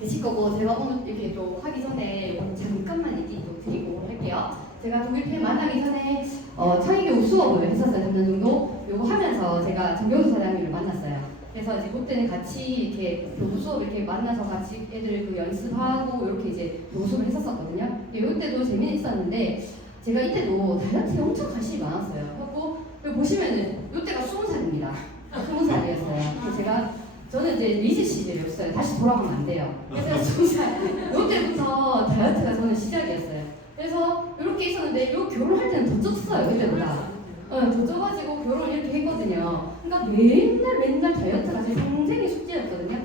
되실 거고, 제가 오늘 이렇게 또 하기 전에 오늘 잠깐만 얘기 또 드리고 할게요. 제가 독일팀 만나기 전에 창의교육 수업을 했었어요. 3년 정도. 요거 하면서 제가 정경수 사장님을 만났어요. 그래서 이제 그때는 같이 이렇게 교구 수업 이렇게 만나서 같이 애들 그 연습하고 이렇게 이제 교구 수업을 했었거든요. 이때도 재미는 있었는데 제가 이때도 다이어트에 엄청 관심이 많았어요. 그래서 여기 보시면은 이때가 20살입니다. 20살이었어요. 저는 이제 리즈 시절이었어요. 다시 돌아가면 안 돼요. 그래서 20살 이때부터 다이어트가 저는 시작이었어요. 그래서 이렇게 있었는데 요 결혼할 때는 더 쪘어요. 그때보다. 더 쪄가지고 결혼을 이렇게 했거든요. 그러니까 맨날 다이어트가 제 평생의 숙제였거든요.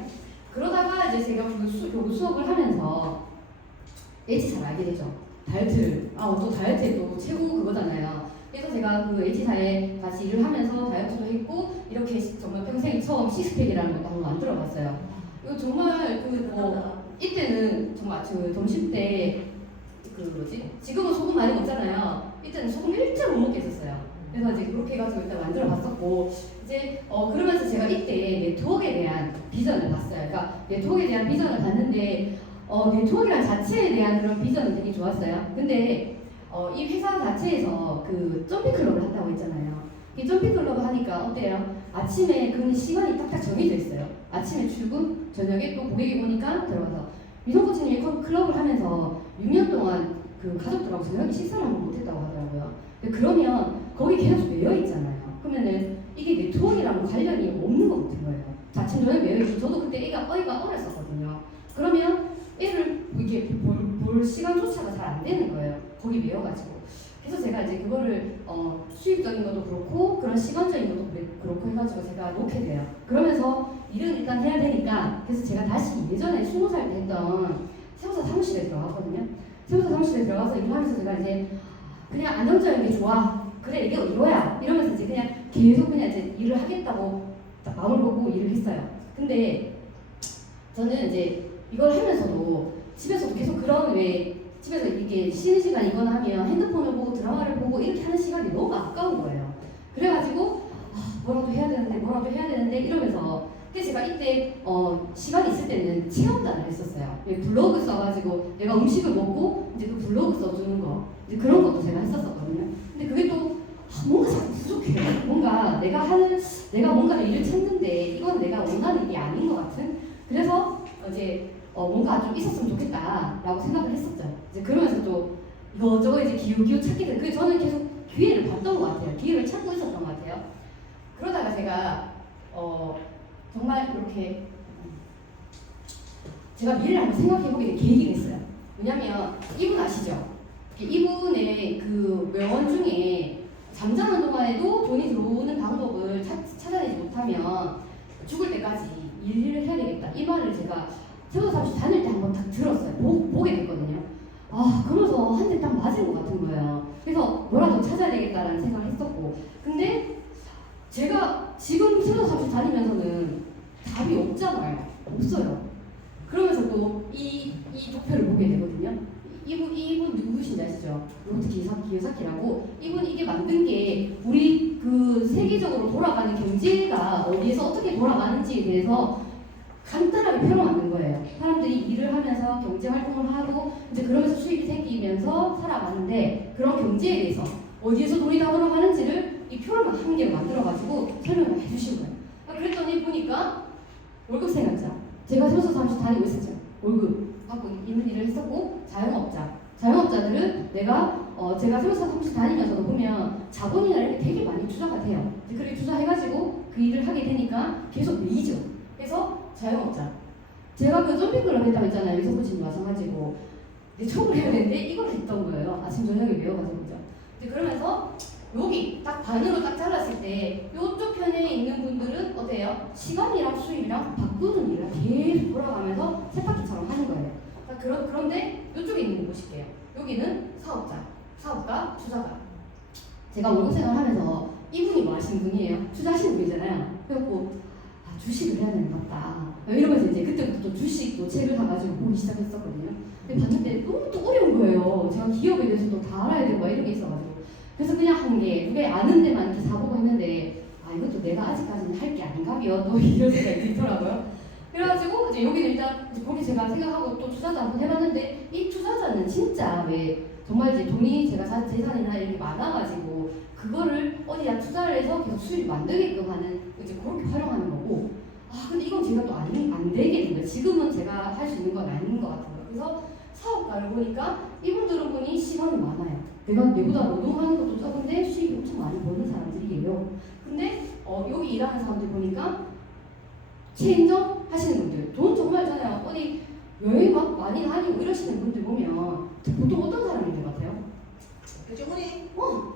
그러다가 이제 제가 교구 수업을 하면서 H사를 알게 되죠. 다이어트를. 또 다이어트에 또 최고 그거잖아요. 그래서 제가 그 H사에 같이 일을 하면서 다이어트도 했고 이렇게 정말 평생 처음 시스팩이라는 것도 한번 만들어봤어요. 이거 정말 이때는 정말 그 점심 때 지금은 소금 많이 먹잖아요. 이때는 소금 1점 못 먹게 했었어요. 그래서 이제 그렇게 해가지고 일단 만들어봤었고 이제 그러면서 제가 이때 네트워크에 대한 비전을 봤어요. 그러니까 네트워크에 대한 비전을 봤는데 네트워크란 자체에 대한 그런 비전은 되게 좋았어요. 근데 이 회사 자체에서 그 점핑클럽을 한다고 했잖아요. 이 점핑클럽을 하니까 어때요? 아침에 그 시간이 딱딱 정해져 있어요. 아침에 출근, 저녁에 또 고객이 보니까 들어가서 미성 코치님이 클럽을 하면서 6년 동안 그 가족들하고 저녁에 식사를 한번 못했다고 하더라고요. 그러면 거기 계속 매여 있잖아요. 그러면은 이게 네트워크랑 관련이 없는 것 같은 거예요. 아침 저녁 매여 있고 저도 그때 애가 어렸었거든요. 그러면 애를 이게 볼 시간조차가 잘 안 되는 거예요. 거기 매여가지고. 그래서 제가 이제 그거를 수입적인 것도 그렇고 그런 시간적인 것도 그렇고 해가지고 제가 놓게 돼요. 그러면서 일은 일단 해야 되니까 그래서 제가 다시 예전에 20살 때 했던 세무사 사무실에 들어갔거든요. 세무사 사무실에 들어가서 일을 하면서 제가 이제 그냥 안정적인 게 좋아. 그래 이게 이거야. 이러면서 이제 그냥 계속 그냥 이제 일을 하겠다고 마음을 먹고 일을 했어요. 근데 저는 이제 이걸 하면서도 집에서도 계속 집에서 이게 쉬는 시간이거나 하면 핸드폰을 보고 드라마를 보고 이렇게 하는 시간이 너무 아까운 거예요. 그래가지고 뭐라도 해야 되는데 이러면서 그래서 제가 이때 시간이 있을 때는 체험단을 했었어요. 블로그 써가지고 내가 음식을 먹고 이제 그 블로그 써주는 거 이제 그런 것도 제가 했었거든요. 근데 그게 또 뭔가 자꾸 부족해요. 뭔가 내가 뭔가를 일을 찾는데 이건 내가 원하는 일이 아닌 것 같은. 그래서 이제 뭔가 좀 있었으면 좋겠다라고 생각을 했었죠. 이제 그러면서 또 이거저거 이제 기후 찾기들 그 저는 계속 기회를 봤던 것 같아요. 기회를 찾고 있었던 것 같아요. 그러다가 제가 정말 이렇게 제가 미래를 한번 생각해보게 된 계기가 있어요. 왜냐면 이분 아시죠? 이분의 그 명언 중에 잠자는 동안에도 돈이 들어오는 방법을 찾아내지 못하면 죽을 때까지 일을 해야 되겠다. 이 말을 제가 세무사 사무실 다닐 때 한번 딱 들었어요. 보게 됐거든요. 그러면서 한 대 딱 맞은 것 같은 거예요. 그래서 뭐라도 찾아야 되겠다라는 생각을 했었고. 근데 제가 지금 세무사 사무실 다니면서는 답이 없잖아요. 없어요. 그러면서 또 이 도표를 보게 되거든요. 이분 누구신지 아시죠? 로버트 기요사키라고. 이분 이게 만든 게 우리 그 세계적으로 돌아가는 경제가 어디에서 어떻게 돌아가는지에 대해서 간단하게 표로 만든 거예요. 사람들이 일을 하면서 경제 활동을 하고 이제 그러면서 수익이 생기면서 살아가는데 그런 경제에 대해서 어디에서 돈이 다 돌아가는지를 이 표를 한 개로 만들어가지고 설명을 해주신 거예요. 그랬더니 보니까 월급 생활자. 제가 세무사 사무실 다니고 있었죠. 월급 갖고 있는 일을 했었고 자영업자들은 제가 세무사 사무실 다니면서도 보면 자본이나 이렇게 되게 많이 투자가 돼요. 그렇게 투자해가지고 그 일을 하게 되니까 계속 매이죠. 그래서 자영업자. 제가 그 점핑클럽 했다고 했잖아요. 미성 코치님 마찬가지고. 처음을 해야 되는데 이걸 했던 거예요. 아침 저녁에 외워가지고 그죠. 그러면서 여기 딱 반으로 딱 잘랐을 때 이쪽 편에 있는 분들은 어때요? 시간이랑 수입이랑 바꾸는 일을 계속 돌아가면서 세바퀴처럼 하는 거예요. 그런데 이쪽에 있는 거 보실게요. 여기는 사업가, 투자가. 제가 월급 생활하면서 이분이 뭐 하시는 분이에요? 투자하시는 분이잖아요. 그래갖고 주식을 해야 되는 것 같다. 이러면서 이제 그때부터 또 주식도 책을 사가지고 보기 시작했었거든요. 근데 봤는데 너무 또 어려운 거예요. 제가 기업에 대해서 또 다 알아야 되고 이런 게 있어가지고. 그래서 그냥 한 게 누가 아는 데만 이렇게 사보고 했는데 이것도 내가 아직까지는 할 게 아닌가요? 또 이런 생각이 들더라고요. 그래가지고 이제 여기는 일단 이제 그렇게 제가 생각하고 또 투자도 한번 해봤는데 이 투자자는 진짜 왜 정말 이제 돈이 제가 재산이나 이렇게 많아가지고 그거를 어디다 투자를 해서 계속 수익을 만들게끔 하는 이제 그렇게 활용하는 거고 근데 이건 제가 또 안 되게 된 거예요. 지금은 제가 할 수 있는 건 아닌 것 같아요. 그래서 사업가를 보니까 이분들은 보니 시간이 많아요. 내보다 노동하는 것도 적은데 수익이 엄청 많이 버는 사람들이에요. 근데 여기 일하는 사람들 보니까 체인점 하시는 분들 돈 정말 많잖아요. 어디 여행 막 많이 다니고 이러시는 분들 보면 보통 어떤 사람인 것 같아요? 교주분이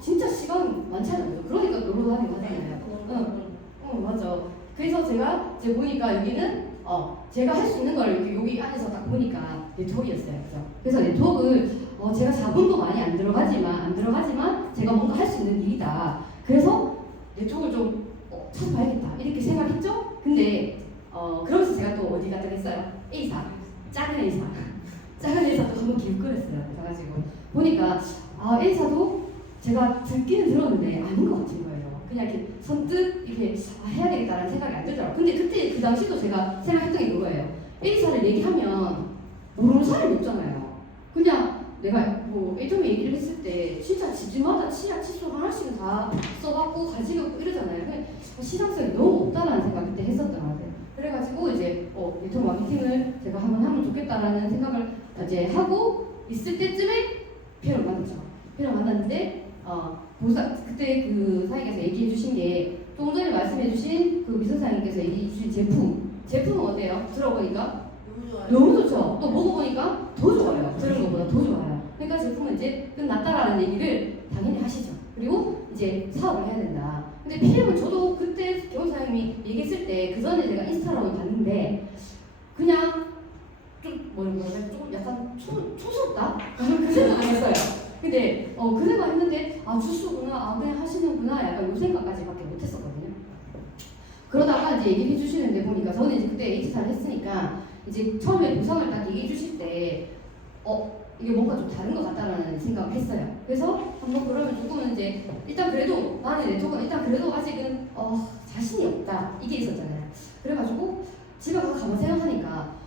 진짜 시간 많지 않아요. 그러니까 놀러 다니고 하잖아요. 응, 맞아. 그래서 제가 이제 보니까 여기는 제가 할 수 있는 걸 이렇게 여기 안에서 딱 보니까 네트워크였어요. 그래서 네트워크를 제가 자본도 많이 안 들어가지만 제가 뭔가 할 수 있는 일이다. 그래서 네트워크를 좀 찾아봐야겠다 이렇게 생각했죠. 근데 그러면서 제가 또 어디 갔다 했어요? A사, 작은 A사도 한번 기웃거렸어요. 그래가지고 보니까 A사도 제가 듣기는 들었는데 아닌 것 같은 거예요. 그냥 이렇게 선뜻 이렇게 해야 되겠다라는 생각이 안 들더라고요. 근데 그때 그 당시도 제가 생각했던 게 그거예요. A사를 얘기하면 모르는 사람이 없잖아요. 그냥 내가 뭐 A점에 얘기를 했을 때 진짜 집집마다 치약, 칫솔 하나씩은 다 써갖고 가지고 이러잖아요. 근데 시장성이 너무 없다라는 생각 그때 했었던 것 같아요. 그래가지고 이제 네트워크 마케팅을 제가 한번 하면 좋겠다라는 생각을 이제 하고 있을 때쯤에 피해를 만났죠. 피해를 만났는데 그때 그 사장님께서 얘기해 주신 게 조금 전에 말씀해 주신 그 미선사님께서 얘기해 주신 제품은 어때요? 들어보니까 너무 좋죠. 또 먹어보니까 더 좋아요. 들은 것보다 더 좋아요. 그러니까 제품은 이제 끝났다라는 얘기를 당연히 하시죠. 그리고 이제 사업을 해야 된다. 근데 PM은 저도 그때 교사님이 얘기했을 때 그 전에 제가 인스타로 봤는데 그냥 좀 좀 약간 촌스럽다? 그 생각을 했어요. 근데 그 생각 했는데 주수구나, 그냥 하시는구나, 약간 요 생각까지밖에 못했었거든요. 그러다가 이제 얘기해 주시는데 보니까 저는 이제 그때 H사를 했으니까 이제 처음에 보상을 딱 얘기해 주실 때 이게 뭔가 좀 다른 것 같다라는 생각을 했어요. 그래서 한번 그러면 조금은 이제 일단 그래도 나는 네트워크는 일단 그래도 아직은 자신이 없다 이게 있었잖아요. 그래가지고 집에 가서 가만 생각하니까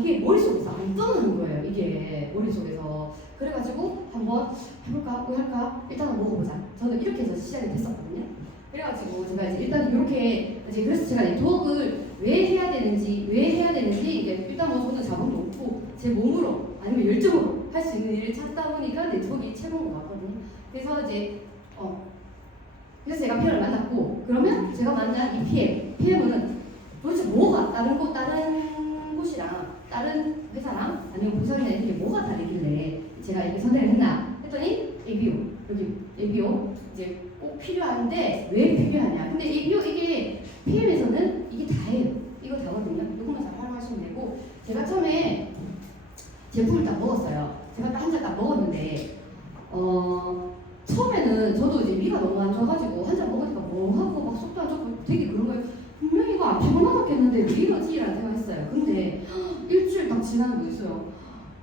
이게 머릿속에서 안 떠나는 거예요. 이게 머릿속에서. 그래가지고 한번 해볼까? 왜 할까? 일단은 먹어보자. 저는 이렇게 해서 시작이 됐었거든요. 그래가지고 제가 이제 일단 이렇게 이제 그래서 제가 네트워크를 왜 해야 되는지 이게 일단 뭐 저는 자본도 없고 제 몸으로 아니면 열정으로 할 수 있는 일을 찾다 보니까 네트워크가 최고인 것 같거든요. 그래서 이제 그래서 제가 PM을 만났고 그러면 제가 만난 이 PM은 도대체 뭐가 다른 곳이랑 다른 회사랑 아니면 보상이나 이렇게 뭐가 다르길래 제가 이렇게 선택을 했나 했더니 여기 ABO 이제 꼭 필요한데 왜 필요하냐? 근데 ABO 이게 PM에서는 이게 다예요. 이거 다거든요. 이것만 잘 활용하시면 되고 제가 처음에 제품을 딱 먹었어요. 제가 딱 한 잔 딱 먹었는데 처음에는 저도 이제 위가 너무 안 좋아가지고 한 잔 먹으니까 뭐하고 막 속도 안 좋고 되게 그런 거예요. 분명히 이거 안 피곤하겠는데 왜 이러지라는 생각했어요. 근데 일주일 딱 지나는 거 있어요.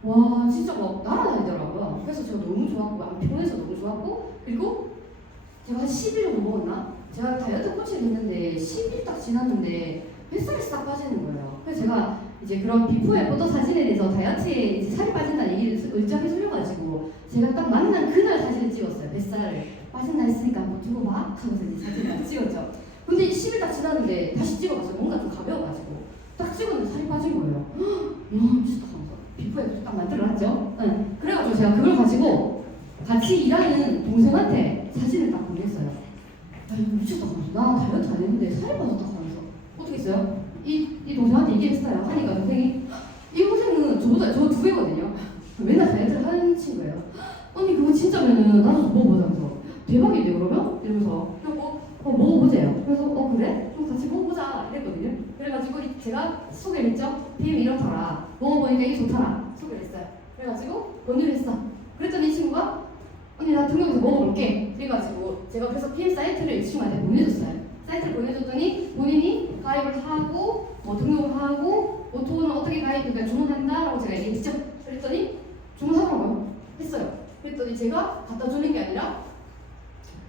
와 진짜 막 날아다니더라고요. 그래서 제가 너무 좋았고 안 피곤해서 너무 좋았고 그리고 제가 한 10일 정도 먹었나? 제가 다이어트 코치를 했는데 10일 딱 지났는데 뱃살이 싹 빠지는 거예요. 그래서 제가 이제 그런 비포 애프터 사진에 대해서 다이어트에 이제 살이 빠진다는 얘기를 을적해 주려가지고 제가 딱 만난 그날 사진을 찍었어요. 뱃살 빠진 날 있으니까 한번 두고 봐 하면서 이제 사진을 딱 찍었죠. 근데 10일 딱 지났는데 다시 찍어봤어요. 뭔가 좀 가벼워가지고 딱 찍었는데 살이 빠진 거예요. 진짜 비포 애프터 딱 만들어놨죠. 응. 그래가지고 제가 그걸 가지고 같이 일하는 동생한테 사진을 딱 보냈어요. 야 이거 미쳤다 하면서 나 다이어트 안 했는데 살이 빠졌다 하면서 어떻게 했어요? 이 동생한테 얘기했어요. 하니까 동생이 이 동생은 저보다 저 2배거든요. 맨날 다이어트를 하는 친구예요. 언니 그거 진짜면은 나도 먹어보자면서 대박이네 그러면? 이러면서 그리고 먹어보세요. 그래서 그래? 좀 같이 먹어보자 이랬거든요. 그래가지고 제가 소개를 했죠. PM 이렇더라. 먹어보니까 이게 좋더라. 소개를 했어요. 그래가지고 권유를 했어. 그랬더니 이 친구가 언니 나 등록해서 먹어볼게. 그래가지고 제가 그래서 PM 사이트를 이 친구한테 보내줬어요. 사이트를 보내줬더니 본인이 가입을 하고 뭐 등록을 하고 뭐 돈은 어떻게 그러니까 주문한다라고 제가 얘기했죠. 그랬더니 주문하더라고요. 했어요. 그랬더니 제가 갖다 주는 게 아니라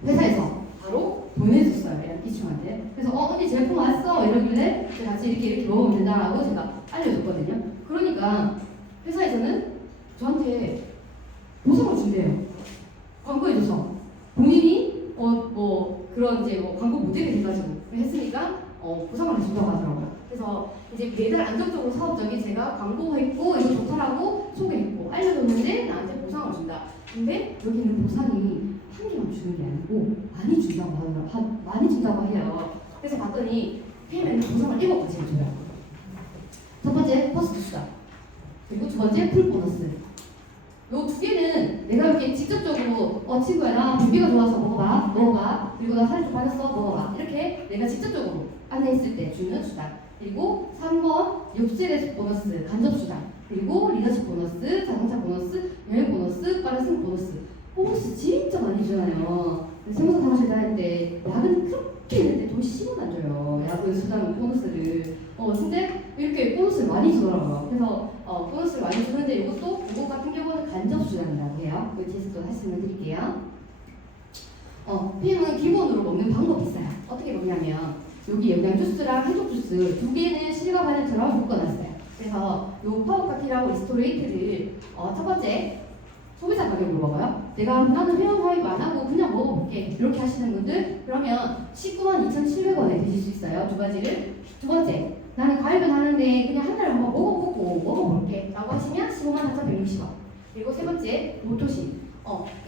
회사에서 바로 보내줬어요. 이 친구한테. 그래서 언니 제품 왔어 이러길래 같이 이렇게 먹으면 된다라고 제가 알려줬거든요. 그러니까 회사에서는 저한테 보상을 준대요. 광고해줘서 본인이 뭐 그런 이제 뭐 광고 모델이 돼가지고 했으니까 보상을 해준다고 하더라고요. 그래서 이제 매달 안정적으로 사업적인 제가 광고했고 이거 좋다라고 소개했고 알려줬는데 나한테 보상을 준다. 근데 여기는 보상이 한 개만 주는 게 아니고 많이 준다고 해요. 그래서 봤더니 PM에는 보상을 7가지를 줘요. 첫 번째 퍼스트 수당, 그리고 두 번째 풀 보너스. 요 두 개는 내가 이렇게 직접적으로 친구야 나 분비가 좋아서 먹어봐 그리고 나 살이 좀 빠졌어 먹어봐 이렇게 내가 직접적으로 안내했을 때 주는 수당. 그리고 3번 역세대 보너스 간접 수당, 그리고 리더십 보너스, 자동차 보너스, 여행 보너스, 빠른 승 보너스. 보너스 진짜 많이 주잖아요. 세무사 사무실 다니는데 야근 그렇게 했는데 돈 10원 안 줘요. 야근 수당 보너스를. 근데 이렇게 보너스를 많이 주더라고요. 그래서 보너스를 많이 주는데 이것도 이거 같은 경우는 간접 수당이라고 해요. 그 테스트 다시 설명드릴게요. PM은 기본으로 먹는 방법이 있어요. 어떻게 먹냐면 여기 영양 주스랑 해독 주스 두 개는 실과 바늘처럼 묶어놨어요. 그래서 요 파워카티라고 리스토레이트를 첫 번째 소비자 가격으로 먹어요. 나는 회원 가입 안 하고 그냥 먹어볼게 이렇게 하시는 분들 그러면 192,700원에 드실 수 있어요. 두 가지를. 두 번째 나는 가입은 하는데 그냥 한 달에 한번 먹어볼게 라고 하시면 154,160원. 그리고 세 번째 모토신.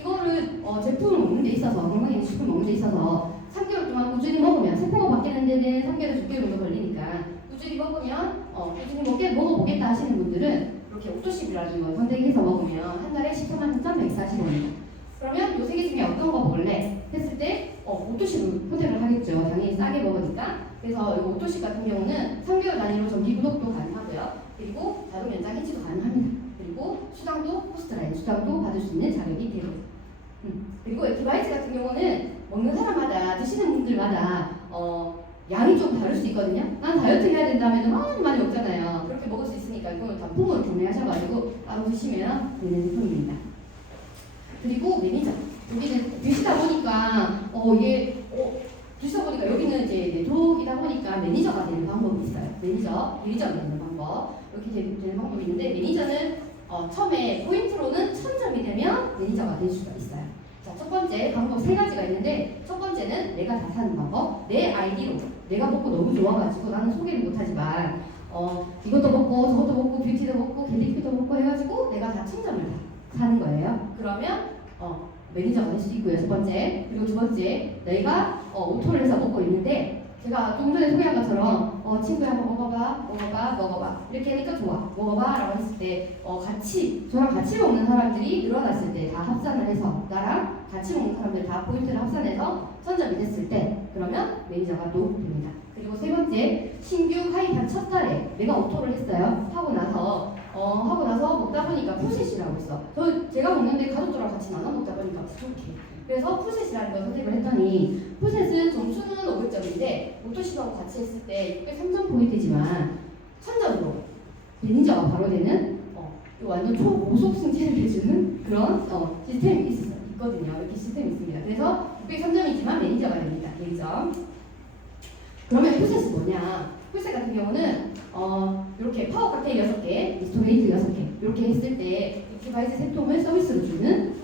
이거를 제품을 먹는 데 있어서 건강한 식품 먹는 데 있어서 3개월 동안 꾸준히 먹으면 세포가 바뀌는 데는 3개월에서 6개월 정도 걸리니까 꾸준히 먹으면 꾸준히 먹어보겠다 하시는 분들은 이렇게 오토십이라는 걸 선택해서 먹으면 한 달에 193,140원입니다. 그러면 요 세 개 중에 어떤 거 먹을래? 했을 때 오토십을 선택을 하겠죠. 당연히 싸게 먹으니까. 그래서 이 오토십 같은 경우는 3개월 단위로 정기 구독도 가능하고요. 그리고 자동 연장 해지도 가능합니다. 그리고 수당도 포스트라인 수당도 받을 수 있는 자격이 되고 그리고 디바이스 같은 경우는 먹는 사람마다 드시는 분들마다 양이 좀 다를 수 있거든요. 난 다이어트 해야 된다면 많이 먹잖아요. 그렇게 먹을 수 있으니까 이거는 다 폼으로 구매하셔가지고 따로 드시면 되는 제품입니다. 그리고 매니저. 여기는 드시다 보니까 드시다 보니까 여기는 이제 네트워크이다 보니까 매니저가 되는 방법이 있어요. 매니저가 되는 방법. 이렇게 되는 방법이 있는데 매니저는 처음에 포인트로는 1000점이 되면 매니저가 될 수가 있어요. 자, 첫 번째 방법 세 가지가 있는데 첫 번째는 내가 다 사는 방법. 내 아이디로 내가 먹고 너무 좋아가지고 나는 소개를 못하지만 이것도 먹고 저것도 먹고 뷰티도 먹고 갤리피도 먹고 해가지고 내가 다 1000점을 다 사는 거예요. 그러면 매니저가 될 수 있고요. 첫 번째. 그리고 두 번째 내가 오토를 해서 먹고 있는데 제가 좀 전에 소개한 것처럼 친구야 한번 먹어봐 이렇게 하니까 좋아 먹어봐 라고 했을 때 저랑 같이 먹는 사람들이 늘어났을 때 다 합산을 해서 나랑 같이 먹는 사람들 다 포인트를 합산해서 선점이 됐을 때 그러면 매니저가 또 됩니다. 그리고 세 번째 신규 가입한 첫 달에 내가 오토를 했어요. 하고 나서 먹다 보니까 풀셋이라고 있어. 제가 먹는데 가족들랑 같이 나눠 먹다 보니까 부족해. 그래서 풀셋이라는 걸 선택을 했더니 풀셋은 점수는 500점인데 오토십하고 같이 했을 때 603점 포인트지만 1000점으로 매니저가 바로 되는 완전 초고속 승진을 해주는 그런 시스템이 있거든요. 이렇게 시스템이 있습니다. 그래서 603점이지만 매니저가 됩니다. 매니저. 그러면 풀셋은 뭐냐? 풀셋 같은 경우는 이렇게 파워 칵테일 6개, 리스토레이트 6개 이렇게 했을 때 디바이스 세 통을 서비스로 주는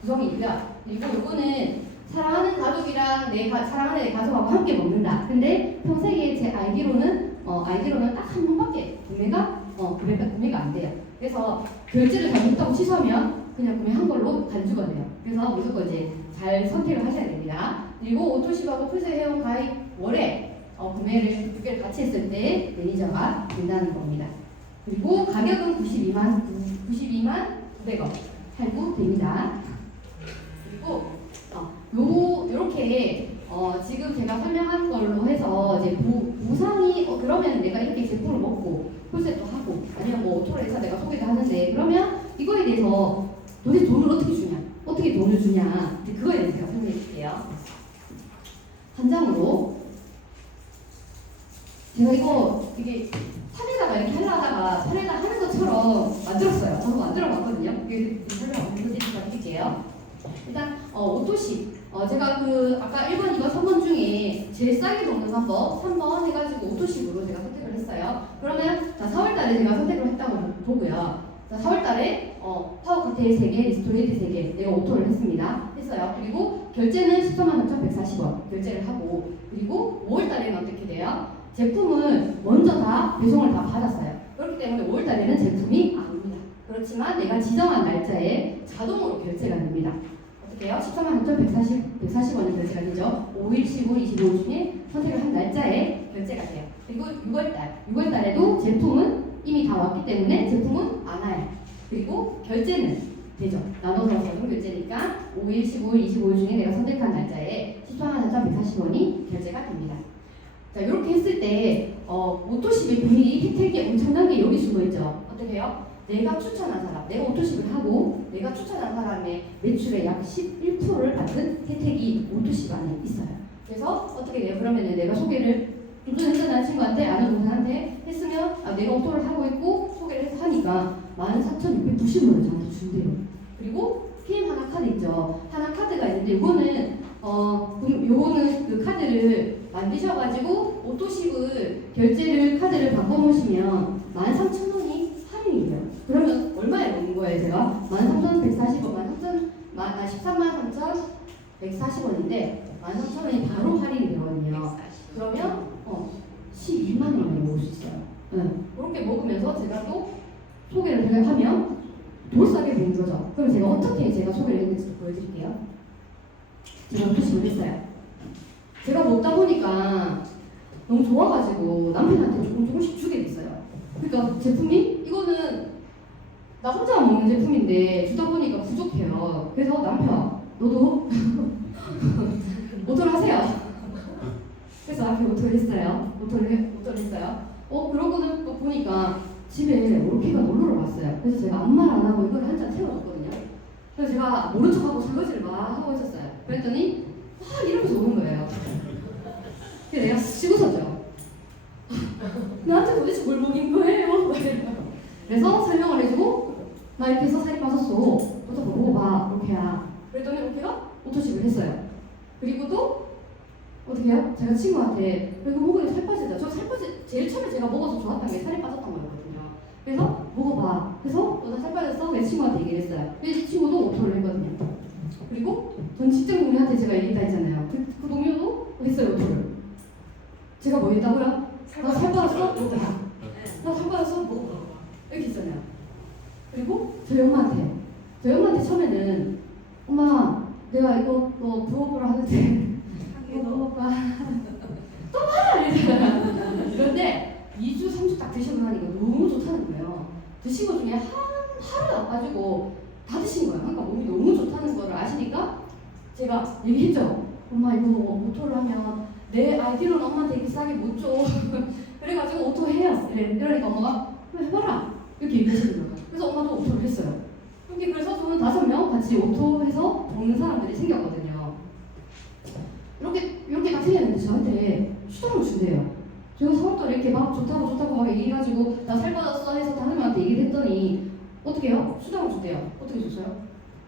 구성이 있고요. 그리고 이거는 사랑하는 가족이랑 사랑하는 내 가족하고 함께 먹는다. 근데 평생에 제 알기로는 딱 한 번밖에 구매가 안 돼요. 그래서 결제를 잘못하고 취소하면 그냥 구매한 걸로 간주가 돼요. 그래서 무조건 이제 잘 선택을 하셔야 됩니다. 그리고 오토십하고 풀셋 회원 가입 월에 구매를 6개를 같이 했을 때 매니저가 된다는 겁니다. 그리고 가격은 92만 900원 할부됩니다. 그리고 요렇게 지금 제가 설명한 걸로 해서 이제 보상이 그러면 내가 이렇게 제품을 먹고 풀셋도 하고 아니면 뭐 오토를 해서 내가 소개도 하는데 그러면 이거에 대해서 도대체 돈을 어떻게 돈을 주냐 그거에 대해서 제가 설명해 줄게요. 한 장으로 제가 이게 판에다가 이렇게 하려다가 판에다 하는 것처럼 만들었어요. 저도 만들어 봤거든요. 이게 설명 어떻게 드릴게요. 일단 오토십 제가 아까 1번, 2번, 3번 중에 제일 싸게 먹는 방법 3번 해가지고 오토십으로 제가 선택을 했어요. 했어요. 그러면 자 4월달에 제가 선택을 했다고 보고요. 자 4월달에 파워 칵테일 3개, 리스토레이트 3개 내가 오토를 했습니다. 했어요. 그리고 결제는 143,340원 결제를 하고 그리고 5월달에는 어떻게 돼요? 제품을 먼저 다 배송을 다 받았어요. 그렇기 때문에 5월달에는 제품이 안 옵니다. 그렇지만 내가 지정한 날짜에 자동으로 결제가 됩니다. 어떻게 해요? 143,140원이 결제가 되죠. 5일, 15일, 25일 중에 선택을 한 날짜에 결제가 돼요. 그리고 6월달에도 제품은 이미 다 왔기 때문에 제품은 안 와요. 그리고 결제는 되죠. 나눠서 자동 결제니까 5일, 15일, 25일 중에 내가 선택한 날짜에 143,140원이 결제가 됩니다. 자, 이렇게 했을 때 오토십의 비밀이 혜택이 엄청난 게 여기 숨어있죠. 어떻게 해요? 내가 추천한 사람, 내가 오토십을 하고 내가 추천한 사람의 매출의 약 11%를 받는 혜택이 오토십 안에 있어요. 그래서 어떻게 돼요? 그러면은 내가 소개를 인터넷 친구한테 아는 동생한테 했으면 내가 오토를 하고 있고 소개를 해서 하니까 14,690원을 저한테 준대요. 그리고 게임 하나 카드 있죠. 하나 카드가 있는데 요거는 그 카드를 만드셔가지고 오토십을 결제를 카드를 바꿔놓으시면 13,000원이 할인이 돼요. 그러면 얼마에 먹는 거예요? 제가 13,140원, 143,140원인데 13,000원이 바로 할인이 되거든요. 그러면 12만 원에 먹을 수 있어요. 그렇게 먹으면서 제가 또 소개를 하면 돌싸게 되는 거죠. 그럼 제가 어떻게 제가 소개를 했는지 보여드릴게요. 제가 오토십을 했어요. 제가 먹다 보니까 너무 좋아가지고 남편한테 조금씩 주게 됐어요. 그러니까 제품이 이거는 나 혼자 먹는 제품인데 주다 보니까 부족해요. 그래서 남편 너도 오토를 하세요. 그래서 남편이 오토를 했어요. 오토를 했어요. 그러고는 또 보니까 집에 올케가 놀러 왔어요. 그래서 제가 아무 말 안 하고 이걸 한 잔 태워줬거든요. 그래서 제가 모른 척하고 설거지를 막 하고 있었어요. 그랬더니 이러면서 오는 거예요. 그래서 내가 씩 웃었죠. 나한테 도대체 뭘 먹인 거예요? 그래서 설명을 해주고 나 이렇게 해서 살이 빠졌어. 너도 먹어봐. 올케야. 그랬더니 올케가 오토십을 했어요. 그리고 또 어떻게 해요? 제가 친구한테 이거 먹으니 살 빠지다. 제일 처음에 제가 먹어서 좋았던 게 살이 빠졌던 거였거든요. 그래서 먹어봐. 그래서 너 나 살 빠졌어? 내 친구한테 얘기를 했어요. 그래서 친구도 오토를 했거든요. 그리고 전 직장 동료한테 제가 얘기했다 했잖아요. 그 동료도 했어요, 오토를. 제가 뭐 했다고요? 나 살 빠졌어? 먹어봐. 나 살 빠졌어? 먹어봐. 이렇게 했잖아요. 그리고 저희 엄마한테 처음에는 엄마 내가 이거 너 부업으로 하는데 이거 먹어봐. 또 말아! 이러잖아. 그런데 2주, 3주 딱 드시고 나니까 너무 좋다는 거예요. 드신 것 중에 하루 안 빠지고 다 드신 거예요. 그러니까 몸이 너무 좋다는 걸 아시니까 제가 얘기했죠. 엄마 이거 오토를 하면 내 아이디로는 엄마한테 비싸게 못 줘. 그래가지고 오토 해요. 이러니까 엄마가 그래 해봐라. 이렇게 얘기하시는 거예요. 그래서 엄마도 오토를 했어요. 그래서 저는 5명 같이 오토해서 먹는 사람들이 생겼거든요. 이렇게 딱 생겼는데 저한테 수당을 준대요. 제가 4월달에 이렇게 막 좋다고 막 얘기해가지고 나 살 빠졌어 해서 다른 명한테 얘기를 했더니 어떻게 해요? 수당을 준대요. 어떻게 줬어요?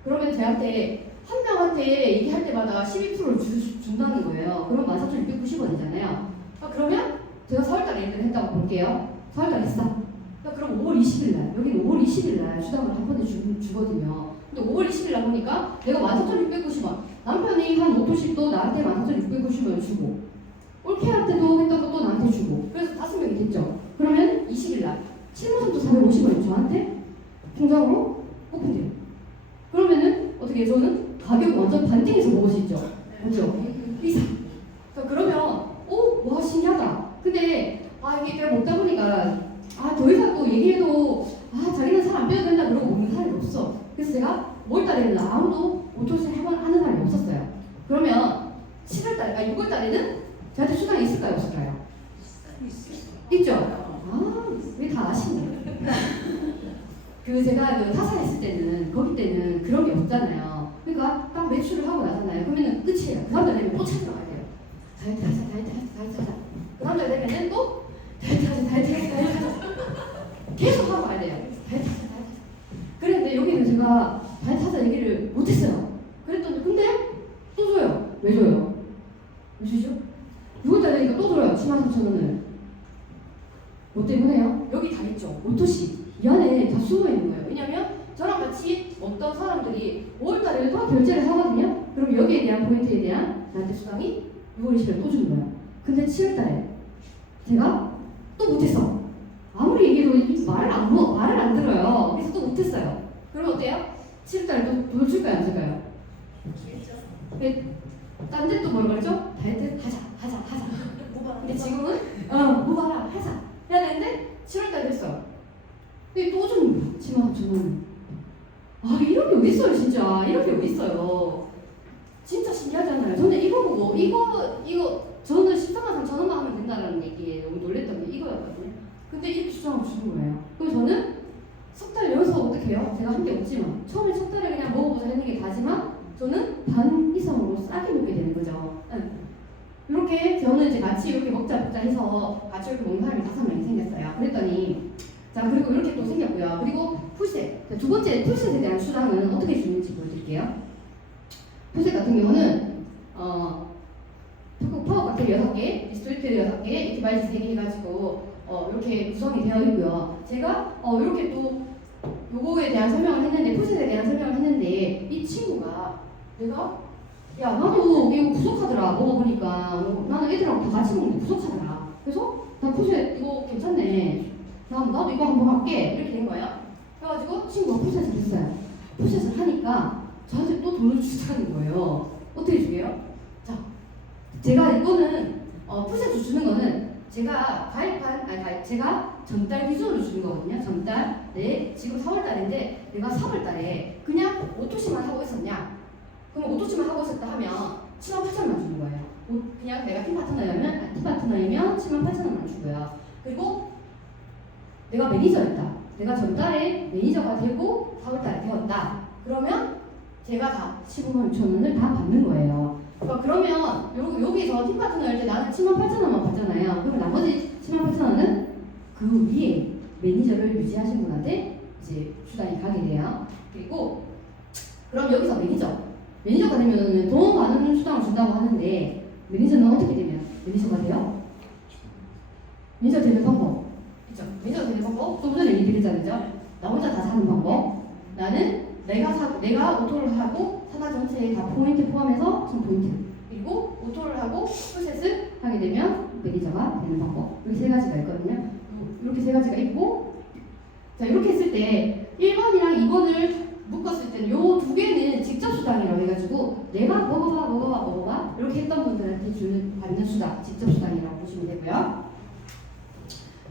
그러면 저한테 한 명한테 얘기할 때마다 12%를 준다는 거예요. 그럼 14,690원이잖아요. 그러면 제가 4월달에 얘기를 했다고 볼게요. 4월달에 했어. 그럼 5월 20일날 여기는 5월 20일날 수당을 한 번에 주거든요. 근데 5월 20일날 보니까 내가 14,690원 남편이 한 오토십도 나한테 14,690원을 주고 올케한테도 했던 것도 나한테 주고 그래서 5명이 됐죠. 그러면 20일날 73,450원이 저한테 통장으로 오픈돼요. 그러면은 어떻게 저는 가격 완전 반띵해서 먹을 수 있죠. 맞죠? 이상. 그러면 와 신기하다. 근데 이게 내가 먹다 보니까 더 이상 또 얘기해도 자기는 살 안 빼도 된다 그러고 먹는 사람이 없어. 그래서 제가 5월달에는 아무도 오토실 하는 사람이 없었어요. 그러면 6월달에는 저한테 수당이 있을까요? 없을까요? 있죠? 왜 다 아시네. 제가 타사했을 때는 거기 때는 그런 게 없잖아요. 그러니까 딱 매출을 하고 나잖아요. 그러면은 끝이에요. 그 다음날 되면 또 찾으러 가야 돼요. 다이어트 하자. 그 다음날 되면은 또 다이어트 하자. 계속 하고 가야 돼요. 다이어트 하자. 그랬는데 여기는 제가 다이어트 하자 얘기를 못했어요. 그랬더니 근데 또 줘요. 왜 줘요? 왜 주죠? 6월달 되니까 또 줘요. 73,000원을. 없이 이 안에 다 숨어 있는 거예요. 왜냐면 저랑 같이 먹던 사람들이 5월달에 또 결제를 하거든요. 그럼 여기에 대한 포인트에 대한 나한테 수당이 6월 20일에 또 주는 거예요. 근데 7월달에 제가 또 못했어. 아무리 얘기해도 말을 안 들어요. 그래서 또 못했어요. 그럼 어때요? 7월달에 또 줄까요, 안 줄까요? 딴 데 또 뭐라 그러죠? 다이어트 하자. 근데 지금은 뭐 봐라 하자 해야 되는데 7월달 됐어요. 근데 또 주는 거야. 7만 5천 원. 이런 게 어딨어요 진짜. 이런 게 어딨어요. 진짜 신기하잖아요. 저는 이거 보고 이거 저는 14만 3천 원만 하면 된다는 얘기에 너무 놀랬던 게 이거였거든요. 근데 이렇게 주장을 주는 거예요. 그럼 저는 석 달 연속 어떻게 해요? 제가 한 게 없지만 처음에 석 달에 그냥 먹어보자 하는 게 다지만 저는 반 이상으로 싸게 먹게 되는 거죠. 이렇게 저는 이제 같이 이렇게 먹자 해서 같이 이렇게 먹는 사람이 5명이 생겼어요. 그랬더니 자 그리고 이렇게 또 생겼고요. 그리고 풀셋 두 번째 풀셋에 대한 수당은 어떻게 주는지 보여드릴게요. 풀셋 같은 경우는 파워 칵테일 6개, 비스토리트 6개, 액티바이스 3개 해가지고 이렇게 구성이 되어 있고요. 제가 이렇게 또 요거에 대한 설명을 했는데 풀셋에 대한 설명을 했는데 이 친구가 내가 야 나도 이거 부족하더라 먹어보니까 나는 애들하고 다 같이 먹는데 부족하더라 그래서 나 풀셋 이거 괜찮네 나도 이거 한번 할게 이렇게 된 거예요. 그래가지고 친구가 풀셋을 했어요. 풀셋을 하니까 저한테 또 돈을 주자는 거예요. 어떻게 주게요? 자 제가 이거는 풀셋을 주는 거는 제가 제가 전달 기준으로 주는 거거든요. 전달 지금 4월달인데 내가 3월달에 그냥 오토시만 하고 있었냐? 그럼 오토치만 하고 있었다 하면 78,000원만 주는 거예요. 그냥 내가 팀 파트너면 78,000원만 주고요. 그리고 내가 매니저였다. 내가 전달에 매니저가 되고 4월달에 되었다. 그러면 제가 다 15만 6천원을 다 받는 거예요. 그러면 여기서 팀 파트너일 때 나는 78,000원만 받잖아요. 그럼 나머지 78,000원은 그 위에 매니저를 유지하신 분한테 이제 수당이 가게 돼요. 그리고 그럼 여기서 매니저가 되면 더 많은 수당을 준다고 하는데 매니저는 어떻게 되면 매니저가 돼요? 매니저 되는 방법 그죠? 매니저 되는 방법 좀 전에 얘기했잖아요. 나 혼자 다 사는 방법 나는 내가 오토를 하고 산하 전체에 다 포인트 포함해서 전 포인트 그리고 오토를 하고 풀셋을 하게 되면 매니저가 되는 방법 이렇게 3가지가 있거든요. 이렇게 3가지가 있고 자 이렇게 했을 때 1번이랑 2번을 묶었을 때는 요 2개는 직접 수당이라고 해가지고 내가 먹어봐 이렇게 했던 분들한테 받는 수당 직접 수당이라고 보시면 되고요.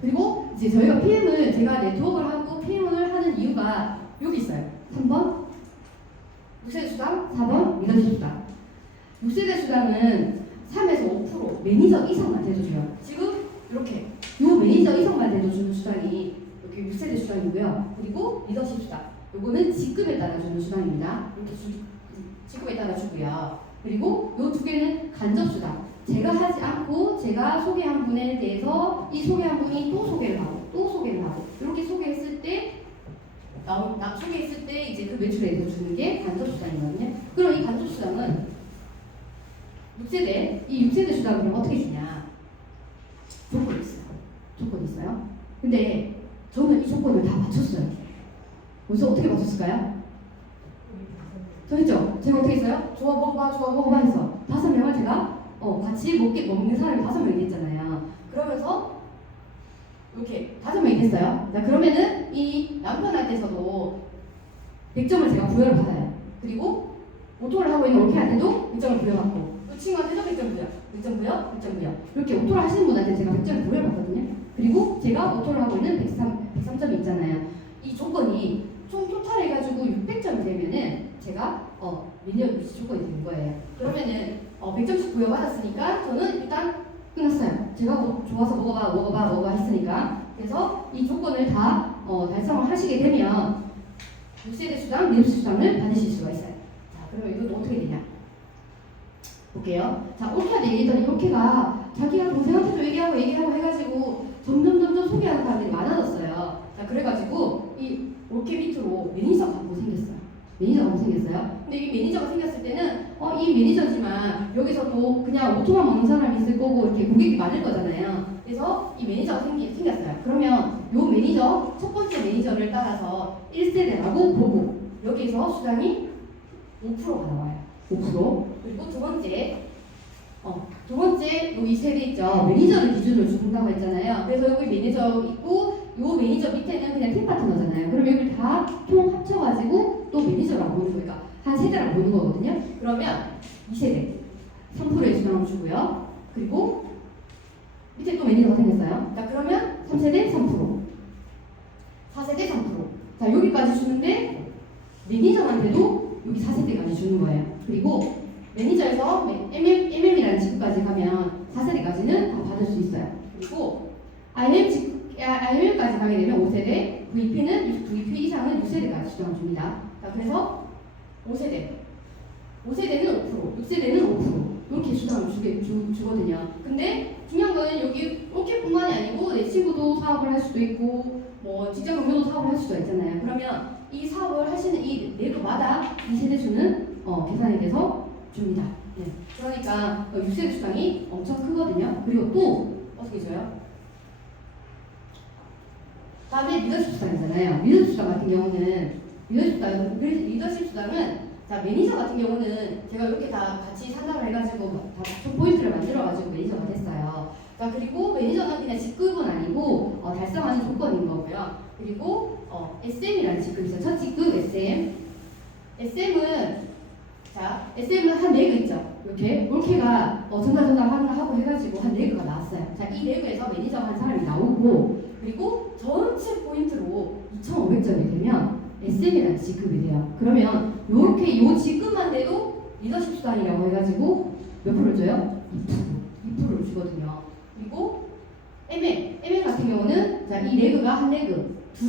그리고 이제 저희가 PM을 제가 네트워크를 하고 PM을 하는 이유가 여기 있어요. 3번 6세대 수당, 4번 리더십 수당. 6세대 수당은 3에서 5% 매니저 이상만 돼도 줘요. 지금 이렇게 요 매니저 이상만 돼도 주는 수당이 이렇게 6세대 수당이고요. 그리고 리더십 수당 요거는 직급에 따라 주는 수당입니다. 이렇게 직급에 따라 주고요. 그리고 요 2개는 간접수당. 제가 하지 않고 제가 소개한 분에 대해서 이 소개한 분이 또 소개를 하고 이렇게 소개했을 때 소개했을 때 이제 그 매출에 대해서 주는 게 간접수당이거든요. 그럼 이 간접수당은 6세대 이 6세대 수당을 어떻게 주냐? 조건이 있어요. 근데 저는 이 조건을 다 맞췄어요. 그래서 어떻게 맞췄을까요? 저 했죠? 제가 어떻게 했어요? 좋아 먹어봐 해서 5명을 제가 같이 먹는 사람이 5명이 됐잖아요. 그러면서 이렇게 5명이 됐어요. 자 그러면은 이 남편한테서도 100점을 제가 부여를 받아요. 그리고 오토를 하고 있는 올케한테도 100점을 부여받고 또 친구한테도 100점 부여 이렇게 오토를 하시는 분한테 제가 100점을 부여를 받거든요. 그리고 제가 오토를 하고 있는 103점이 있잖아요. 이 조건이 총 토탈 해가지고 600점이 되면은 제가 매니저 유지 조건이 되는 거예요. 그러면은 100점씩 부여받았으니까 저는 일단 끝났어요. 제가 좋아서 먹어봐 했으니까. 그래서 이 조건을 다 달성을 하시게 되면 6세대 수당, 리더십 수당을 받으실 수가 있어요. 자, 그러면 이것도 어떻게 되냐? 볼게요. 자, 올케한테 얘기했더니 올케가 자기가 동생한테도 얘기하고 해가지고 점점 소개하는 사람들이 많아졌어요. 자, 그래가지고 이 올케 밑으로 매니저 갖고 생겼어요. 매니저가 생겼어요. 근데 이 매니저가 생겼을 때는 이 매니저지만 여기서도 그냥 오토만 먹는 사람이 있을 거고 이렇게 고객이 많을 거잖아요. 그래서 이 매니저가 생겼어요. 그러면 요 매니저, 첫 번째 매니저를 따라서 1세대라고 보고 여기서 수당이 5%가 나와요. 5%. 그리고 두 번째 여기 세대 있죠. 매니저를 기준으로 준다고 했잖아요. 그래서 여기 매니저 있고 요 매니저 밑에는 그냥 팀 파트너잖아요. 그럼 여기 다 총 합쳐가지고 또 매니저라고 보는 거니까 한 세대라고 보는 거거든요. 그러면 2세대 3%의 수당을 주고요. 그리고 밑에 또 매니저가 생겼어요. 자 그러면 3세대 3%, 4세대 3%. 자 여기까지 주는데 매니저한테도 여기 4세대까지 주는 거예요. 그리고 매니저에서 MM이라는 직급까지 가면 4세대까지는 다 받을 수 있어요. 그리고 IM까지 가게 되면 5세대, VP 이상은 6세대까지 수당을 줍니다. 자, 그래서 5세대는 5%, 6세대는 5% 이렇게 수당을 주거든요. 근데 중요한 거는 여기 이렇게뿐만이 아니고 내 친구도 사업을 할 수도 있고 뭐 직장 동료도 사업을 할 수도 있잖아요. 그러면 이 사업을 하시는 이 내부마다 2세대 수는 계산이 돼서 줍니다. 네. 그러니까 6세대 수당이 엄청 크거든요. 그리고 또 어떻게 줘요? 다음에 리더십 수당이잖아요. 리더십 수당 같은 경우는 리더십 수당은 자 매니저 같은 경우는 제가 이렇게 다 같이 상담을 해가지고 다 포인트를 만들어가지고 매니저가 됐어요. 자 그리고 매니저는 그냥 직급은 아니고 달성하는 조건인 거고요. 그리고 SM이라는 직급이 있어요. 첫 직급 SM. SM은 한 레그 있죠. 이렇게가 전달하고 해가지고 한 레그가 나왔어요. 자, 이 레그에서 매니저가 한 사람이 나오고 그리고 전체 포인트로 2,500점이 되면 SM이라는 직급이 돼요. 그러면 이렇게 요 직급만 돼도 리더십 수단이라고 해가지고 몇 프로를 줘요? 2%를 주거든요. 그리고 MM 같은 경우는 자, 이 레그가 한 레그, 두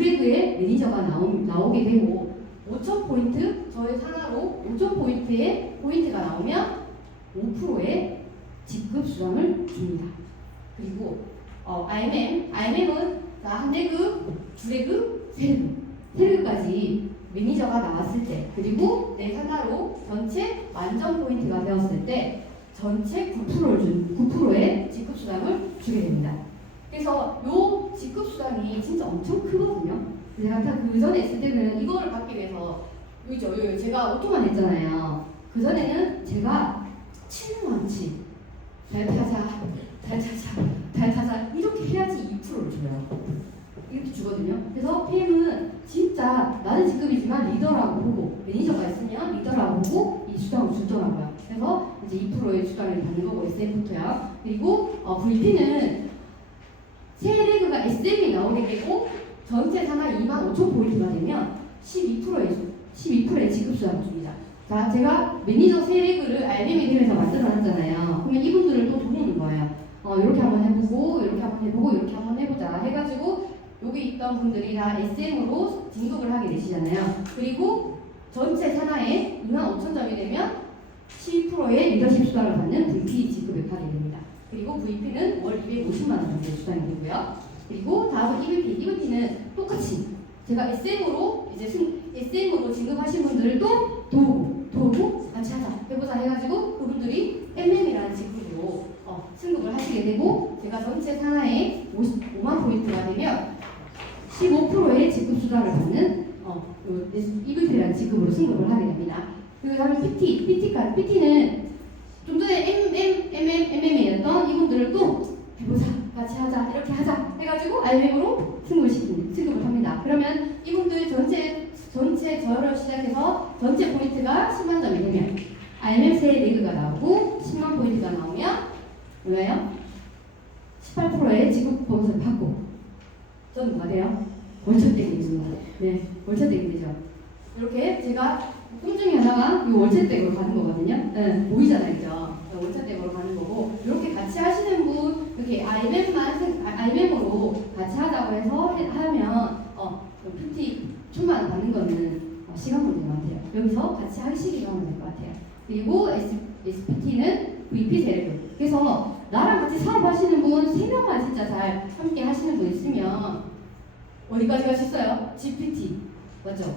레그에 매니저가 나오게 되고 5,000포인트, 저의 하나로 5,000포인트의 포인트가 나오면 5%의 직급 수당을 줍니다. 그리고 IMM은 한 레그, 두 레그, 세 레그까지 매니저가 나왔을 때 그리고 내 하나로 전체 만점 포인트가 되었을 때 전체 9%의 직급 수당을 주게 됩니다. 그래서 요 직급 수당이 진짜 엄청 크거든요. 제가 그 전에 있을 때는 이거를 받기 위해서 여기죠. 제가 오토만 했잖아요. 그 전에는 제가 7만원치 잘 타자 이렇게 해야지 2%를 줘요. 이렇게 주거든요. 그래서 PM은 진짜 나는 직급이지만 리더라고 보고 매니저가 있으면 리더라고 보고 이 수당을 주더라고요. 그래서 이제 2%의 수당을 받는 거고 SM부터요. 그리고 VP는 세 레그가 SM이 나오게 되고 전체 상하 25,000포인트가 되면 12%의 직급 수당을 줍니다. 자, 제가 매니저 세 레그를 RBM에 대해서 만들어놨잖아요. 그러면 이분들을 또 도우는 거예요. 이렇게 한번 해보고, 이렇게 한번 해보고, 이렇게 한번 해보자 해가지고 여기 있던 분들이 다 SM으로 진급을 하게 되시잖아요. 그리고 전체 산하에 25,000점이 되면 12%의 리더십 수당을 받는 VP 직급에 가게 됩니다. 그리고 VP는 월 250만원 정도의 수당이 되고요. 그리고 다음은 EVP는 똑같이 제가 SM으로 진급하신 분들도 도우고 같이 하자 해보자 해가지고 그분들이 MM이라는 직급으로 승급을 하시게 되고 제가 전체 산하에 55만 포인트가 되면 15%의 직급 수당을 받는 EVP라는 직급으로 승급을 하게 됩니다. 그 다음에 PT는 좀 전에 MM이었던 이분들을 또 해보자, 같이 하자, 이렇게 하자 해가지고 RM으로 승급을 합니다. 그러면 이분들 전체 저를 시작해서 전체 포인트가 10만 점이 되면 RM 세 레그가 나오고 10만 포인트가 나오면 뭐예요? 18%의 지급 보험을 받고 저는 뭐가 돼요? 월차댁이 되는 거예요. 네, 월차댁이 되죠. 이렇게 제가 꿈 중에 하나가 이 월차댁으로 가는 거거든요. 네, 보이잖아요. 월차댁으로 가는 거고 이렇게 같이 하시는 분 이렇게 IMM으로 같이 하자고 해서 하면 PT 천만 받는 거는 시간 문제인 것 같아요. 여기서 같이 하시기로 하면 될 것 같아요. 그리고 SPT는 VP 세레브. 그래서 나랑 같이 사업하시는 분 3명만 진짜 잘 함께 하시는 분 있으면 어디까지 가셨어요? GPT 맞죠?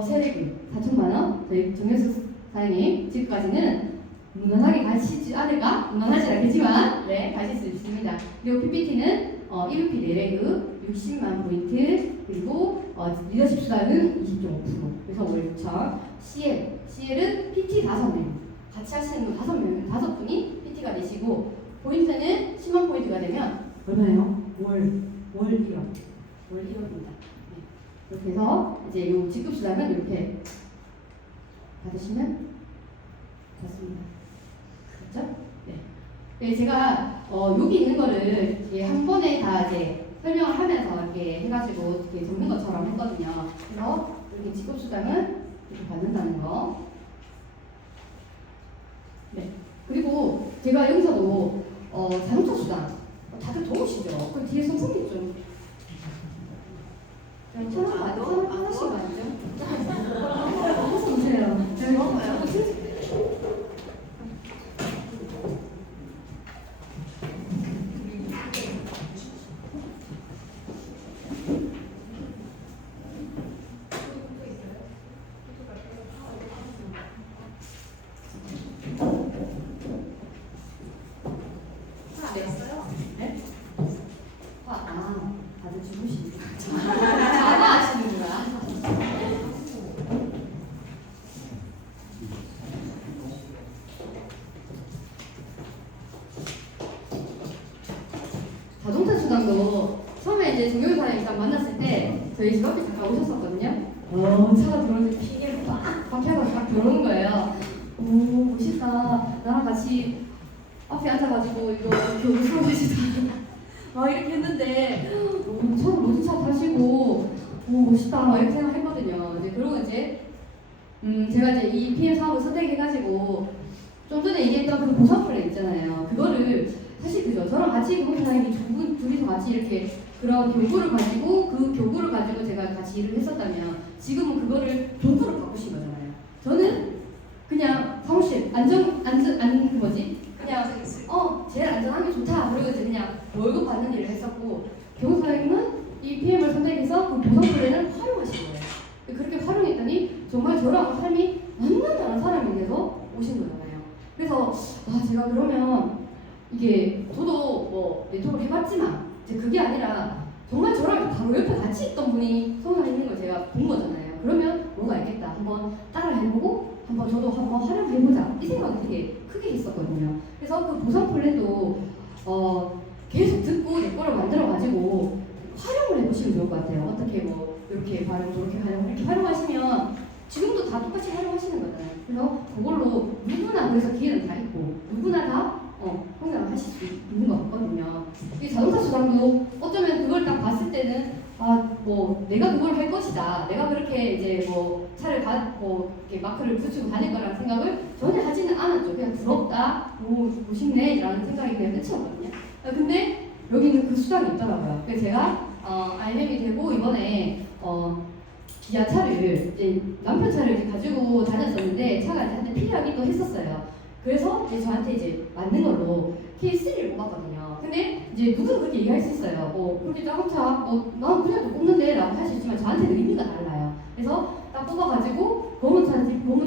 세액금 4천만 원 저희 정현수 사장님 집까지는 무난하게 가시지 않을까? 무난하지 않겠지만 네 가실 수 있습니다. 그리고 PPT는 1피 내외급 60만 포인트 그리고 리더십 수당은 20.5% 그래서 월 6천 CL은 PT 5명 같이 하시는 분 5분이 PT가 되시고 포인트는 10만 포인트가 되면 얼마예요? 월 1억 월 1억입니다. 네. 이렇게 해서 이제 요 직급 수당은 이렇게 받으시면 좋습니다. 그렇죠? 네. 네, 제가 여기 있는 거를 한 번에 다 이제 설명을 하면서 이렇게 해가지고 이렇게 적는 것처럼 했거든요. 그래서 이렇게 직급 수당은 이렇게 받는다는 거. 네. 그리고 제가 여기서도 자동차 수당 다들 좋으시죠? 그 뒤에 선풍기 좀. 하나씩 맞죠? 어서 오세요. 네? 다들 주무시니까. 자가하시는구나. 자동차 수당도 처음에 이제 정교사님 딱 만났을 때 저희 집 앞에 잠깐 오셨었거든요. 차가 들어오는데 피게 막 박혀가지고 딱 들어오는 거예요. 오 멋있다. 나랑 같이 앞에 앉아가지고 이거 교구 수업해주다 이렇게 했는데 처음 멋진 차 타시고 멋있다 이렇게 생각했거든요. 이제 그리고 이제 제가 이제 이 PM 사업을 선택해가지고 좀 전에 얘기했던 그 보상 플랜 있잖아요. 그거를 사실 그죠. 저랑 같이 공사장님이 둘이서 같이 이렇게 그런 교구를 가지고 그 교구를 가지고 제가 같이 일을 했었다면 지금은 그거를 도구로 바꾸신 거잖아요. 저는 그냥 사무실 그 뭐지? 그냥 제일 안전한 게 좋다. 그리고 이제 그냥 월급 받는 일을 했었고 교사님은 이 PM을 선택해서 그 보상 플랜을 활용하신 거예요. 그렇게 활용했더니 정말 저랑 삶이 만나지 사람이 돼서 오신 거잖아요. 그래서 제가 그러면 이게 저도 뭐 네트워크를 해봤지만 이제 그게 아니라 정말 저랑 바로 옆에 같이 있던 분이 서울에 있는 걸 제가 본 거잖아요. 그러면 뭐가 있겠다. 한번 따라 해보고 저도 한번 활용해보자 이 생각을 되게 크게 했었거든요. 그래서 그 보상 플랜도 계속 듣고 내 거를 만들어가지고 활용을 해보시면 좋을 것 같아요. 어떻게 뭐 이렇게 활용 저렇게 활용 이렇게 활용하시면 지금도 다 똑같이 활용하시는 거잖아요. 그래서 그걸로 누구나 그래서 기회는 다 있고 누구나 다 성장을 하실 수 있는 것 같거든요. 이 자동차 수당도 어쩌면 그걸 딱 봤을 때는 뭐 내가 그걸 할 것이다. 내가 그렇게 이제 뭐 차를 이렇게 마크를 붙이고 다닐 거라는 생각을 전혀 하지는 않았죠. 그냥 부럽다, 멋있네 라는 생각이 그냥 끝이었거든요. 근데 여기는 그 수당이 있더라고요. 그래서 제가 RM이 되고 이번에 기아차를 이제 남편 차를 이제 가지고 다녔었는데 차가 이제 한테 필요하기도 했었어요. 그래서 이제 저한테 이제 맞는 걸로 K3를 뽑았거든요. 근데 이제 누구는 그렇게 얘기할 수 있어요. 그렇게 자동차, 난 그냥 뽑는데 라고 할 수 있지만 저한테는 의미가 달라요. 그래서 딱 뽑아가지고 검은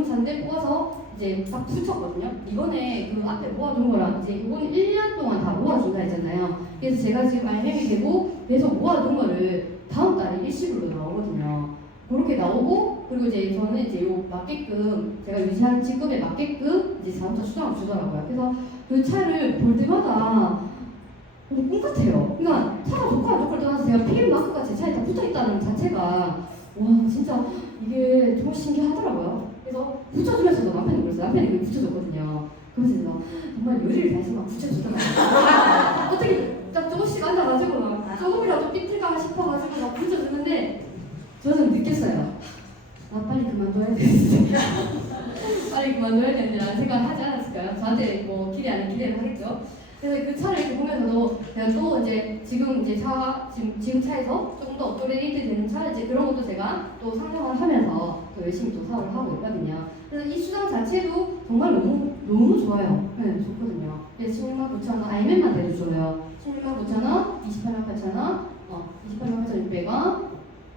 차인데 뽑아서 이제 딱 붙였거든요. 이번에 그 앞에 모아둔 거랑 이제 이건 1년 동안 다 모아준다 했잖아요. 그래서 제가 지금 RM이 되고 계속 모아둔 거를 다음 달에 일시불로 나오거든요. 그렇게 나오고 그리고 이제 저는 이제 요 맞게끔 제가 유지한 직급에 맞게끔 이제 자동차 수당을 주더라고요. 그래서 그 차를 볼 때마다 꿈 같아요. 그러니까 차가 좋고 안 좋고를 떠나서 제가 PM 마크가 제 차에 다 붙어 있다는 자체가 와 진짜 이게 정말 신기하더라고요. 그래서 붙여주면서도 남편이 그랬어요. 남편이 그걸 붙여줬거든요. 그래서 정말 요리를 다해서 막 붙여주더라고요. 어떻게 딱 조금씩 앉아가지고 막 조금이라도 삐뚤까 싶어가지고 막 붙여주는데 저는 느꼈어요. 나 빨리 그만둬야 되는데 빨리 그만둬야 되는데라는 생각을 하지 않았을까요? 저한테 뭐 기대 아닌 기대를 하겠죠. 그래서 그 차를 이렇게 보면서도 제가 또 이제 지금 차에서 조금 더 업그레이드 되는 차 이제 그런 것도 제가 또 상상을 하면서 또 열심히 또 사업을 하고 있거든요. 그래서 이 수당 자체도 정말 너무 좋아요. 네, 좋거든요. 네, 16만 9천 원 아이맨만 돼도 좋아요. 16만 9천 원, 28만 8천 원, 28만 8천 6백원,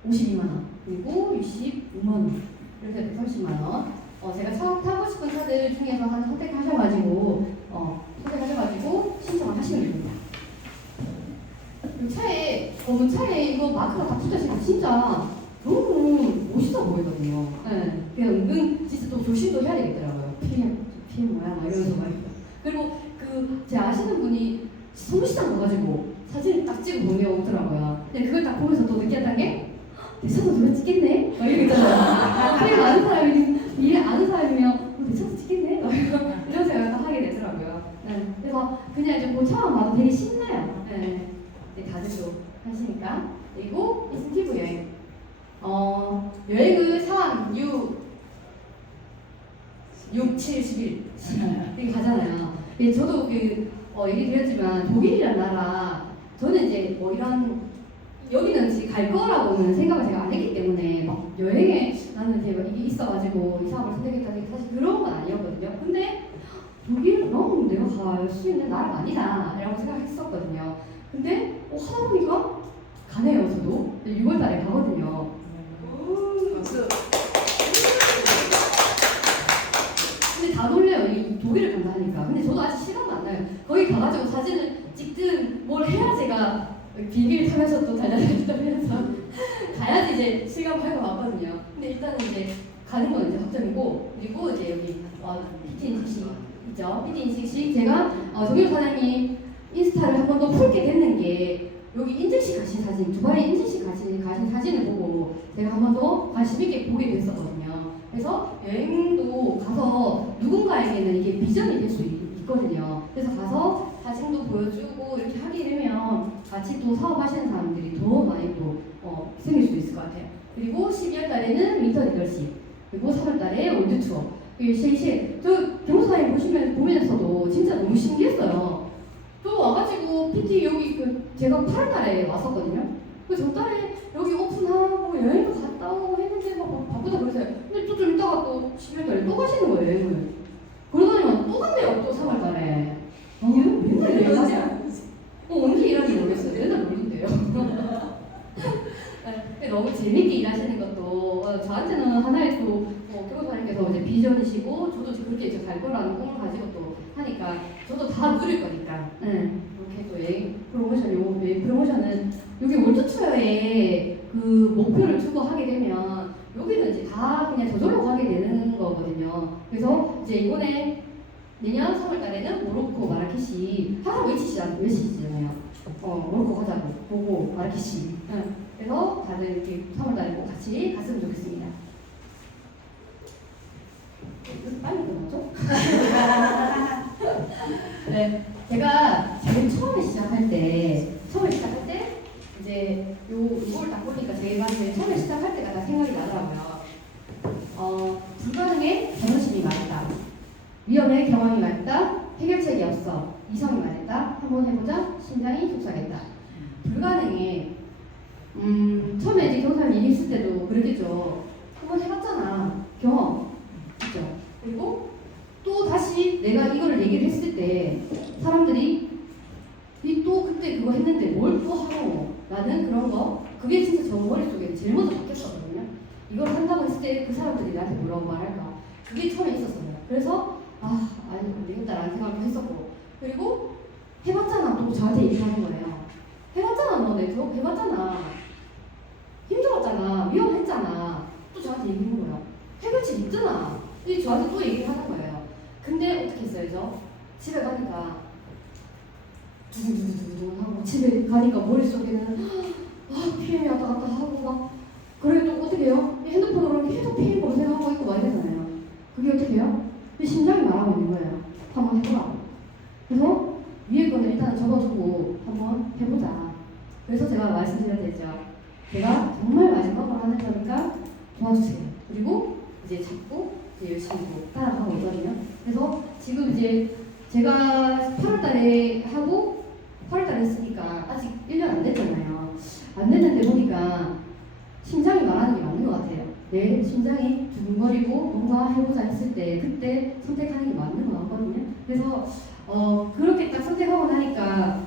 52만 원, 그리고 65만 원. 이렇게 130만 원. 제가 타고 싶은 차들 중에서 하나 선택하셔가지고 신청을 하시면 됩니다. 이 차에 검은 차에 이거 마크가 다 붙어있으니까 진짜 너무 멋있어 보이거든요. 네. 그냥 은근 진짜 또 조심도 해야 되겠더라고요. PM 뭐야? 막 이러면서 막. 그리고 제 아시는 분이 서울시장 가가지고 사진을 딱 찍어 보내오더라고요. 근데 그걸 딱 보면서 또 느꼈던 게 내 차도 노래 찍겠네? 막 이런 거 있잖아요. PM 아는 사람이, 일 아는 사람이면 내 차도 찍겠네? 막 이런 생각을 딱 하게 되더라고요. 네. 그래서 그냥 이제 그 차만 봐도 되게 신나요. 네. 다들 또 하시니까. 그리고 인센티브 여행. 여행을 3, 6, 7, 11 이렇게 가잖아요. 저도 얘기 드렸지만 독일이라는 나라 저는 이제 뭐 이런 여기는 갈 거라고는 생각을 제가 안 했기 때문에 막 여행에 나는 이게 있어가지고 이 사업을 선택했다는 게 사실 그런 건 아니었거든요. 근데 독일은 너무 내가 갈 수 있는 나라가 아니다 라고 생각했었거든요. 근데 하다 보니까 가네요. 저도 6월 달에 가거든요. 박수. 근데 다 놀래요. 이 독일을 간다 하니까. 근데 저도 아직 시간도 안 나요. 거기 가가지고 사진을 찍든 뭘 해야 제가 비행기를 타면서 또 달려다니면서 가야지 이제 실감을 하고 왔거든요. 근데 일단은 이제 가는 건 이제 확정이고, 그리고 이제 여기 PT 인식식 있죠. PT 인식식 제가 정규 사장님 인스타를 한 번 더 풀게 됐는 게 여기 인증식 가신 사진, 두바이 인증식 가신 사진을 보고 제가 한 번 더 관심 있게 보게 됐었거든요. 그래서 여행도 가서 누군가에게는 이게 비전이 될 수 있거든요. 그래서 가서 사진도 보여주고 이렇게 하게 되면 같이 또 사업하시는 사람들이 더 많이 또 생길 수 있을 것 같아요. 그리고 12월 달에는 윈터 리더십, 그리고 3월 달에 월드 투어. 저 경호사님 보면서도 진짜 너무 신기했어요. 또 와가지고 PT 여기 제가 8월 달에 왔었거든요. 저 달에 여기 오픈하고 여행도 갔다 오고 했는데 막 바쁘다 그랬어요. 근데 또 좀 이따가 또 12월 달에 또 가시는 거예요, 여행을. 그러더니만 또 간대요, 또 3월 달에. 맨날 여행하냐? 언제 일하는지 모르겠어요. 맨날 놀린대요. 근데 너무 재밌게 일하시는 것도 저한테는 하나의 또 교사님께서 이제 비전이시고 저도 그렇게 이제 갈 거라는 꿈을 가지고 또 하니까 저도 다 누릴 거니까. 이렇게 또 여행 프로모션, 여행 프로모션은 여기 월드투어에 그 목표를 두고 하게 되면 여기는 이제 다 그냥 저절로 가게 되는 거거든요. 그래서 이제 이번에 내년 3월 달에는 모로코 마라케시 항상 외치시잖아요. 모로코 가자고 보고 마라케시. 그래서 다들 이렇게 3월 달에 꼭 같이 갔으면 좋겠습니다. 빨리 끝났죠? 네, 제가 제일 처음에 시작할 때 이제 이걸 딱 보니까 제가 제일 처음에 시작할 때가 다 생각이 나더라고요. 불가능에 자존심이 많다. 위험에 경험이 많다. 해결책이 없어. 이성이 말했다. 한번 해보자. 심장이 속삭였다. 불가능에 처음에 이제 경사님 얘기했을 때도 그랬겠죠. 한번 해봤잖아. 경험. 그죠? 그리고 또 다시 내가 이거를 얘기를 했을 때 사람들이 또 그때 그거 했는데 뭘 또 하고 나는 그런 거 그게 진짜 저 머릿속에 제일 먼저 바뀌었거든요. 이걸 한다고 했을 때 그 사람들이 나한테 뭐라고 말할까 그게 처음에 있었어요. 그래서 아니 안 되겠다라는 생각을 했었고, 그리고 해봤잖아 또 저한테 얘기하는 거예요. 해봤잖아 너네 저 해봤잖아 힘들었잖아 위험했잖아 또 저한테 얘기하는 거예요. 해결책 있잖아 이 저한테 또 얘기를 하는 거예요. 근데 어떻게 했어요 저? 집에 가니까 두둥두둥두둥 하고 집에 가니까 머릿속에는 PM이 왔다 갔다 하고 막 그래 또 어떻게 해요? 핸드폰으로 계속 PM 검색하고 있고 막 이러잖아요. 그게 어떻게 해요? 심장이 말하고 있는 거예요. 한번 해보라고. 그래서 위에 거는 일단 적어두고 한번 해보자. 그래서 제가 말씀드렸죠. 제가 정말 마지막으로 하는 거니까 도와주세요. 그리고 이제 자꾸 이제 열심히 따라가고 있거든요. 그래서 지금 이제 제가 8월달에 하고 8월달에 했으니까 아직 1년 안 됐잖아요. 안 됐는데 보니까 심장이 말하는 게 맞는 것 같아요. 내 심장이 두근거리고 뭔가 해보자 했을 때 그때 선택하는 게 맞는 것 같거든요. 그래서 그렇게 딱 선택하고 나니까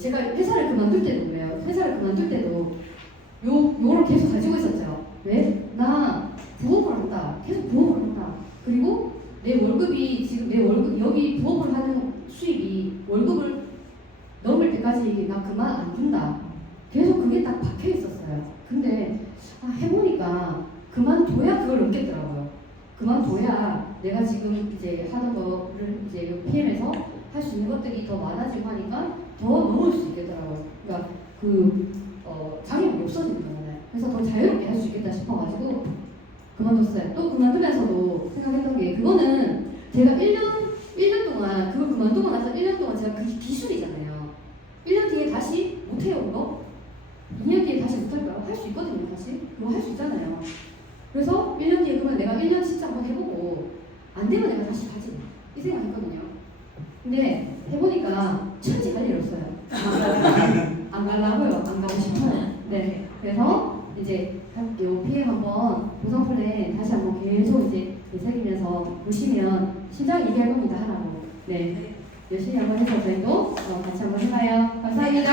제가 회사를 그만둘 때도 그래요. 회사를 그만둘 때도 요를 계속 가지고 있었죠. 왜? 나 부업을 한다. 계속 부업을 한다. 그리고 내 월급이 지금 내 월급 여기 부업을 하는 수입이 월급을 넘을 때까지 이게 나 그만 안 준다. 계속 그게 딱 박혀 있었어요. 근데 해보니까 그만둬야 그걸 넘겠더라고요. 그만둬야 내가 지금 이제 하는 거를 이제 PM에서 할 수 있는 것들이 더 많아지고 하니까 더 넘을 수 있겠더라고요. 그러니까 장애물이 없어지는 거잖아요. 그래서 더 자유롭게 할 수 있겠다 싶어가지고 그만뒀어요. 또 그만두면서도 생각했던 게 그거는 제가 1년 동안 그걸 그만두고 나서 1년 동안 제가 그게 기술이잖아요. 1년 뒤에 다시 못해요 그거? 2년 뒤에 다시 못할까요? 할 수 있거든요 다시. 뭐 할 수 있잖아요. 그래서 1년 뒤에 그러면 내가 1년 진짜 한번 해보고 안 되면 내가 다시 가지 이 생각했거든요. 근데 해보니까 천지 할 일 없어요. 안 가려고요. 안 가고 싶어요. 네. 그래서 이제 요 PM 한번 보상 플랜 다시 한번 계속 이제 되새기면서 보시면 심장 얘기할 겁니다 하라고. 네. 열심히 한번 해서 저희도 같이 한번 해봐요. 감사합니다.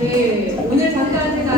네, 오늘 잠깐 제가